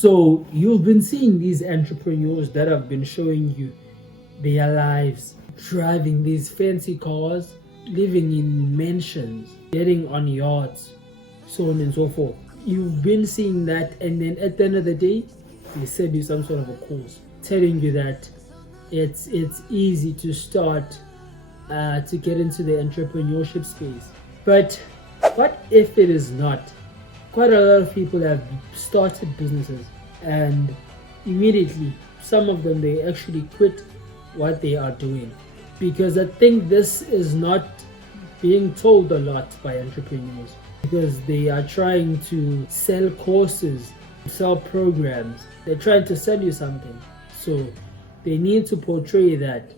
So you've been seeing these entrepreneurs that have been showing you their lives, driving these fancy cars, living in mansions, getting on yachts, so on and so forth. You've been seeing that, and then at the end of the day, they send you some sort of a course telling you that it's easy to start to get into the entrepreneurship space. But what if it is not? Quite a lot of people have started businesses, and immediately some of them, they actually quit what they are doing, because I think this is not being told a lot by entrepreneurs, because they are trying to sell courses, sell programs. They're trying to sell you something, so they need to portray that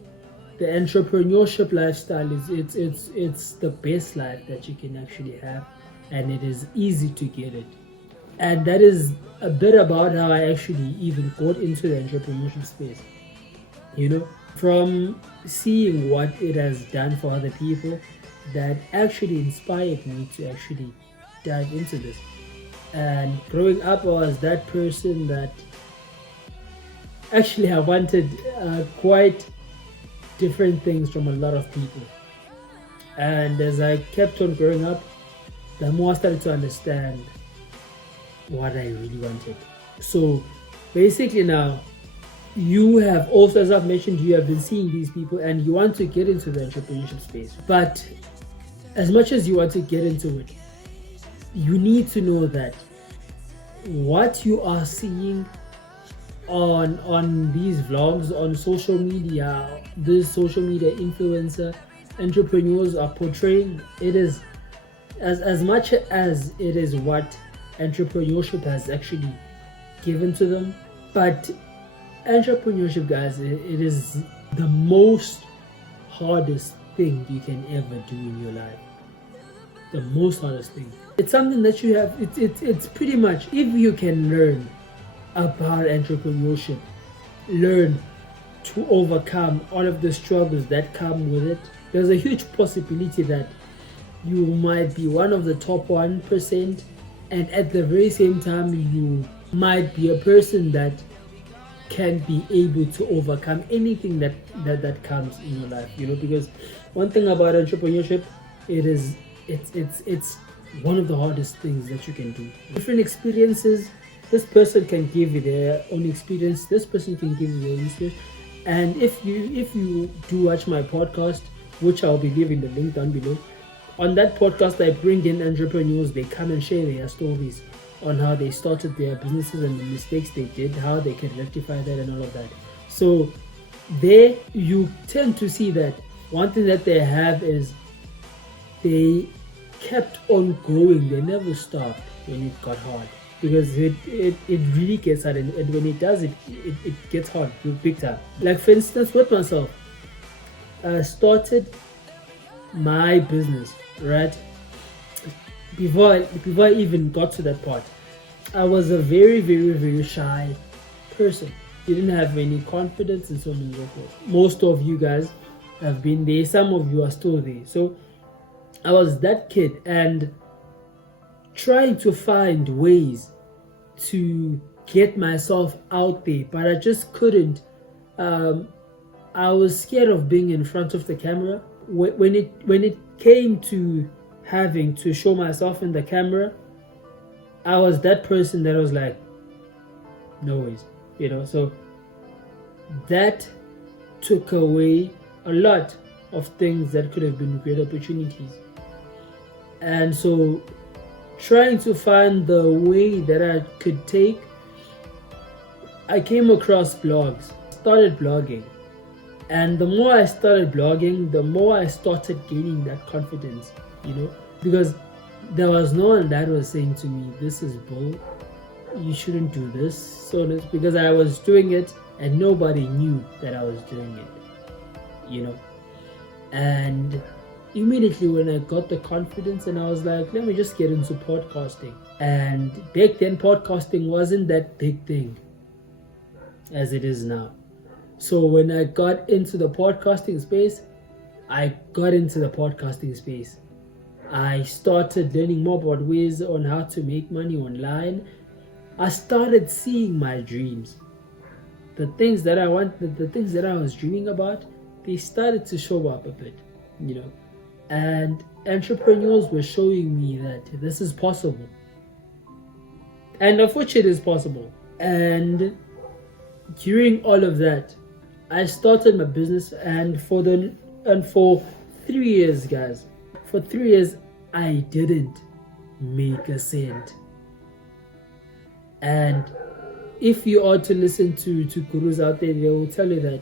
the entrepreneurship lifestyle is it's the best life that you can actually have, and it is easy to get it. And that is a bit about how I actually even got into the entrepreneurship space. From seeing what it has done for other people, that actually inspired me to actually dive into this. And growing up, I was that person that actually I wanted quite different things from a lot of people. And as I kept on growing up, the more I started to understand what I really wanted. So basically now, you have also, as I've mentioned, you have been seeing these people and you want to get into the entrepreneurship space. But as much as you want to get into it, you need to know that what you are seeing on these vlogs, on social media, this social media influencer entrepreneurs are portraying, it is as much as it is what entrepreneurship has actually given to them. But entrepreneurship, guys, it is the most hardest thing you can ever do in your life. The most hardest thing. It's something that you have, it's pretty much, if you can learn about entrepreneurship, learn to overcome all of the struggles that come with it, there's a huge possibility that you might be one of the top 1%, and at the very same time you might be a person that can be able to overcome anything that comes in your life. Because one thing about entrepreneurship, it's one of the hardest things that you can do. Different experiences, this person can give you their own experience, this person can give you their own experience. And if you do watch my podcast, which I'll be leaving the link down below, on that podcast I bring in entrepreneurs. They come and share their stories on how they started their businesses and the mistakes they did, how they can rectify that and all of that. So there you tend to see that one thing that they have is they kept on going. They never stopped when it got hard, because it really gets hard, and when it does, it gets hard big time. Like for instance, with myself, I started my business, right? Before I even got to that part, I was a very, very, very shy person. Didn't have any confidence and so on and so forth. Most of you guys have been there. Some of you are still there. So I was that kid and trying to find ways to get myself out there, but I just couldn't. I was scared of being in front of the camera. When it came to having to show myself in the camera, I was that person that was like, no ways, so that took away a lot of things that could have been great opportunities. And so trying to find the way that I could take, I came across blogs, started blogging. And the more I started blogging, the more I started gaining that confidence, because there was no one that was saying to me, this is bull, you shouldn't do this. So it's because I was doing it and nobody knew that I was doing it, And immediately when I got the confidence, and I was like, let me just get into podcasting. And back then, podcasting wasn't that big thing as it is now. So when I got into the podcasting space, I started learning more about ways on how to make money online. I started seeing my dreams. The things that I wanted, the things that I was dreaming about, they started to show up a bit, and entrepreneurs were showing me that this is possible, and of which it is possible. And during all of that, I started my business, and for 3 years, guys, for 3 years, I didn't make a cent. And if you are to listen to gurus out there, they will tell you that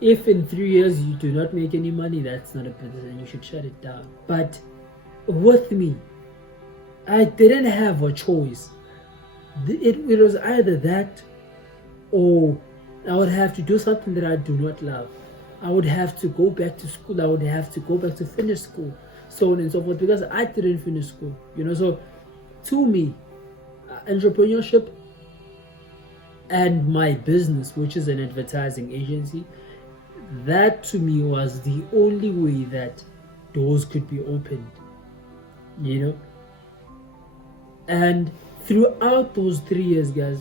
if in 3 years you do not make any money, that's not a business and you should shut it down. But with me, I didn't have a choice. It was either that, or I would have to do something that I do not love. I would have to go back to school. I would have to go back to finish school, so on and so forth, because I didn't finish school. So to me, entrepreneurship and my business, which is an advertising agency, that to me was the only way that doors could be opened, and throughout those 3 years, guys,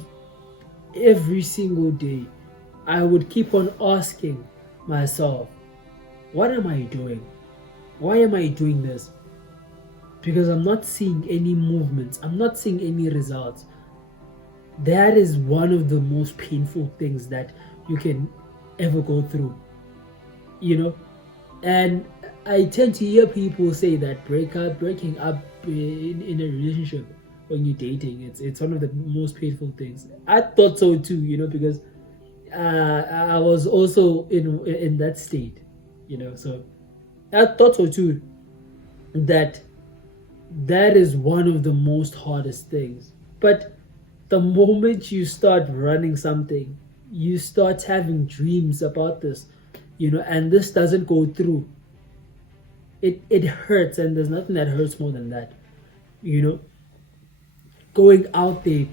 every single day I would keep on asking myself, what am I doing? Why am I doing this? Because I'm not seeing any movements, I'm not seeing any results. That is one of the most painful things that you can ever go through, and I tend to hear people say that breaking up in a relationship when you're dating, it's one of the most painful things. I thought so too, because I was also in that state, so I thought so too, that is one of the most hardest things. But the moment you start running something, you start having dreams about this, and this doesn't go through, it hurts, and there's nothing that hurts more than that, going out there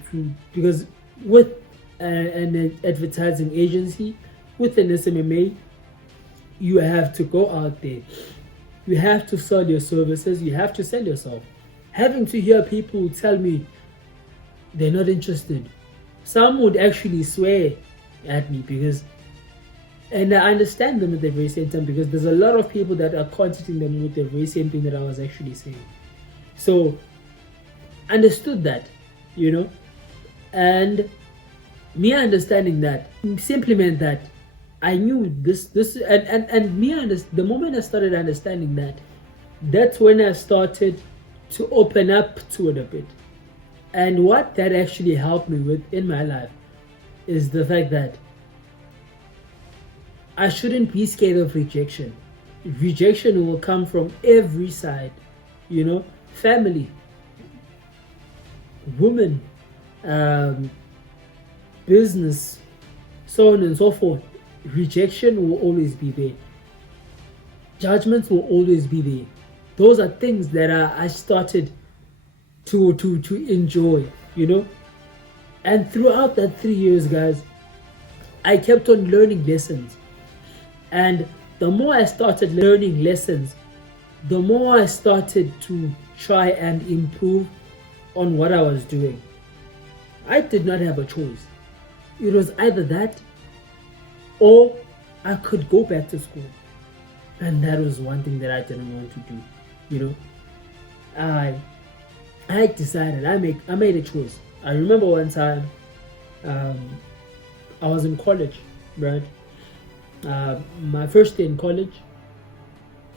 because with an advertising agency, with an SMMA, you have to go out there, you have to sell your services, you have to sell yourself. Having to hear people tell me they're not interested, some would actually swear at me, and I understand them at the very same time, because there's a lot of people that are contacting them with the very same thing that I was actually saying. So understood that, and me understanding that simply meant that I knew this the moment I started understanding that, that's when I started to open up to it a bit. And what that actually helped me with in my life is the fact that I shouldn't be scared of rejection. Rejection will come from every side, family, women, business, so on and so forth. Rejection will always be there. Judgments will always be there. Those are things that I started to enjoy, And throughout that 3 years, guys, I kept on learning lessons. And the more I started learning lessons, the more I started to try and improve on what I was doing. I did not have a choice. It was either that, or I could go back to school. And that was one thing that I didn't want to do. I decided, I made a choice. I remember one time, I was in college, right? My first day in college,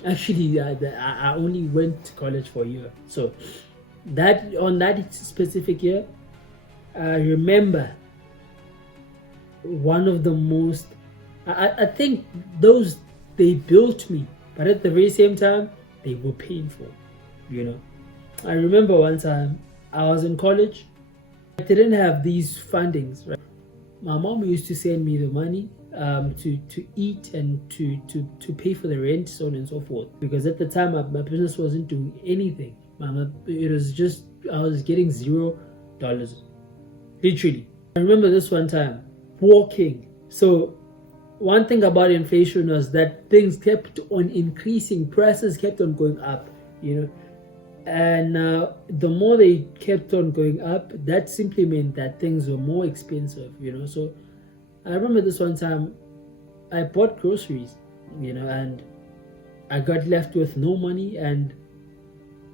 actually, I only went to college for a year. So on that specific year, I remember one of the most, I think they built me, but at the very same time, they were painful, I remember one time I was in college. I didn't have these fundings, right? My mom used to send me the money to eat and to pay for the rent, so on and so forth. Because at the time my business wasn't doing anything. It was just, I was getting $0, literally. I remember this one time walking. So one thing about inflation was that things kept on increasing, prices kept on going up, And the more they kept on going up, that simply meant that things were more expensive, So I remember this one time I bought groceries, and I got left with no money, and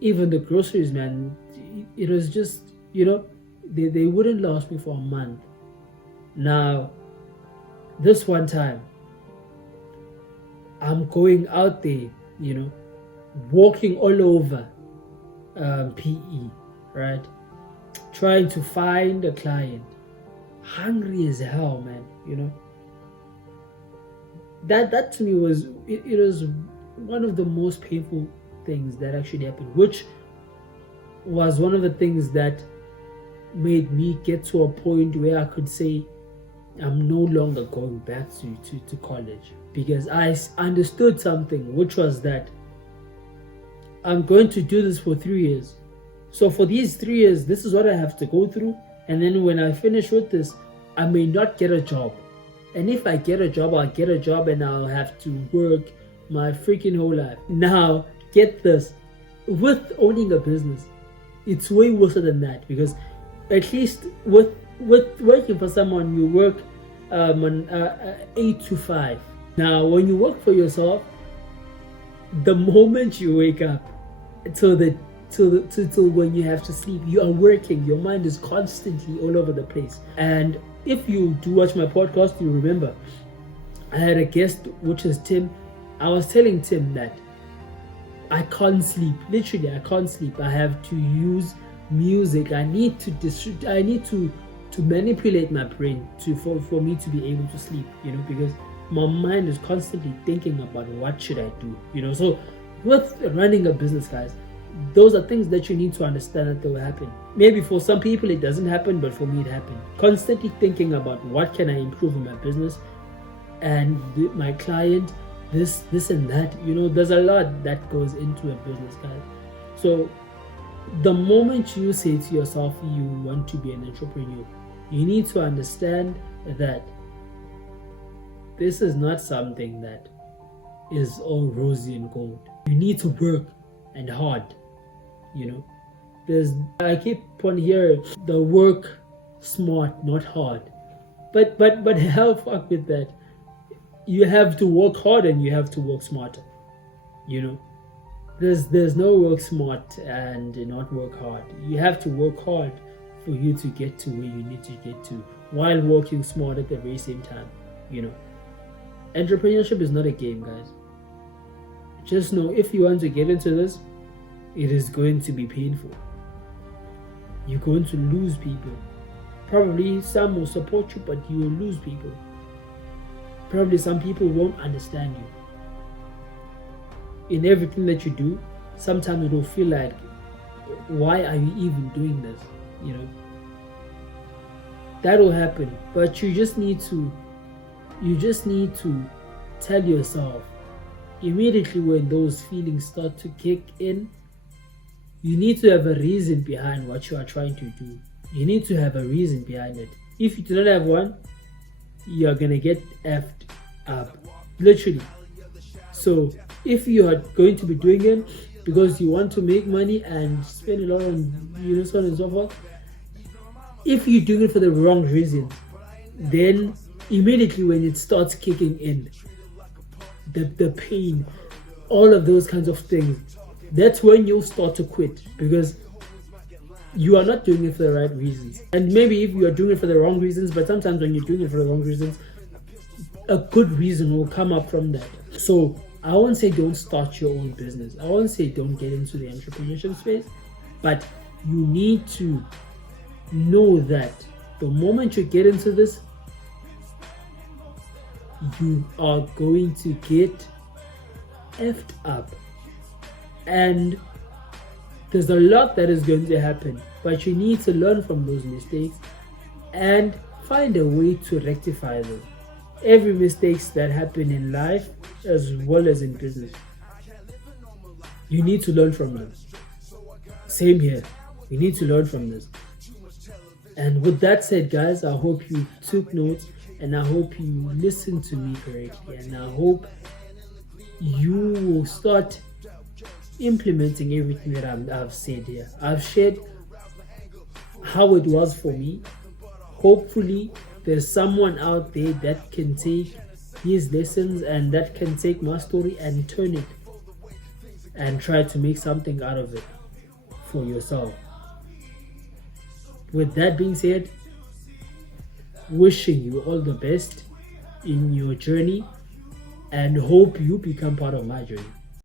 even the groceries, man, it was just, they wouldn't last me for a month. Now, this one time, I'm going out there, walking all over PE, right? Trying to find a client. Hungry as hell, man, That to me was, it was one of the most painful things that actually happened, which was one of the things that made me get to a point where I could say I'm no longer going back to college, because I understood something, which was that I'm going to do this for 3 years. So for these 3 years, this is what I have to go through. And then when I finish with this, I may not get a job. And if I get a job, I'll get a job and I'll have to work my freaking whole life. Now, get this. With owning a business, it's way worse than that, because at least with working for someone, you work on 8 to 5. Now, when you work for yourself, the moment you wake up till when you have to sleep, you are working. Your mind is constantly all over the place. And if you do watch my podcast, you remember I had a guest, which is Tim. I was telling Tim that I can't sleep. Literally, I can't sleep. I have to use music. I need to manipulate my brain for me to be able to sleep, because my mind is constantly thinking about what should I do, So with running a business, guys, those are things that you need to understand that they will happen. Maybe for some people it doesn't happen, but for me it happened. Constantly thinking about what can I improve in my business and my client, this and that. There's a lot that goes into a business, guys. So the moment you say to yourself you want to be an entrepreneur, you need to understand that this is not something that is all rosy and gold. You need to work and hard. I keep on hearing the work smart, not hard. But hell, fuck with that. You have to work hard and you have to work smarter. There's no work smart and not work hard. You have to work hard for you to get to where you need to get to, while working smart at the very same time. Entrepreneurship is not a game, guys. Just know, if you want to get into this, it is going to be painful. You're going to lose people. Probably some will support you, but you will lose people. Probably some people won't understand you. In everything that you do, sometimes it will feel like, why are you even doing this? That will happen. But you just need to tell yourself, immediately when those feelings start to kick in, you need to have a reason behind what you are trying to do. You need to have a reason behind it. If you do not have one, you're gonna get effed up, literally. So if you are going to be doing it because you want to make money and spend a lot on, so on and so forth, if you're doing it for the wrong reasons, then immediately when it starts kicking in, the pain, all of those kinds of things, that's when you'll start to quit, because you are not doing it for the right reasons. And maybe if you are doing it for the wrong reasons, but sometimes when you're doing it for the wrong reasons, a good reason will come up from that. So I won't say don't start your own business. I won't say don't get into the entrepreneurship space, but you need to know that the moment you get into this, you are going to get effed up. And there's a lot that is going to happen, but you need to learn from those mistakes and find a way to rectify them. Every mistakes that happen in life as well as in business, you need to learn from them. Same here. You need to learn from this. And with that said, guys, I hope you took notes and I hope you listened to me correctly, and I hope you will start implementing everything that I've said here. I've shared how it was for me. Hopefully, there's someone out there that can take these lessons and that can take my story and turn it and try to make something out of it for yourself. With that being said, wishing you all the best in your journey and hope you become part of my journey.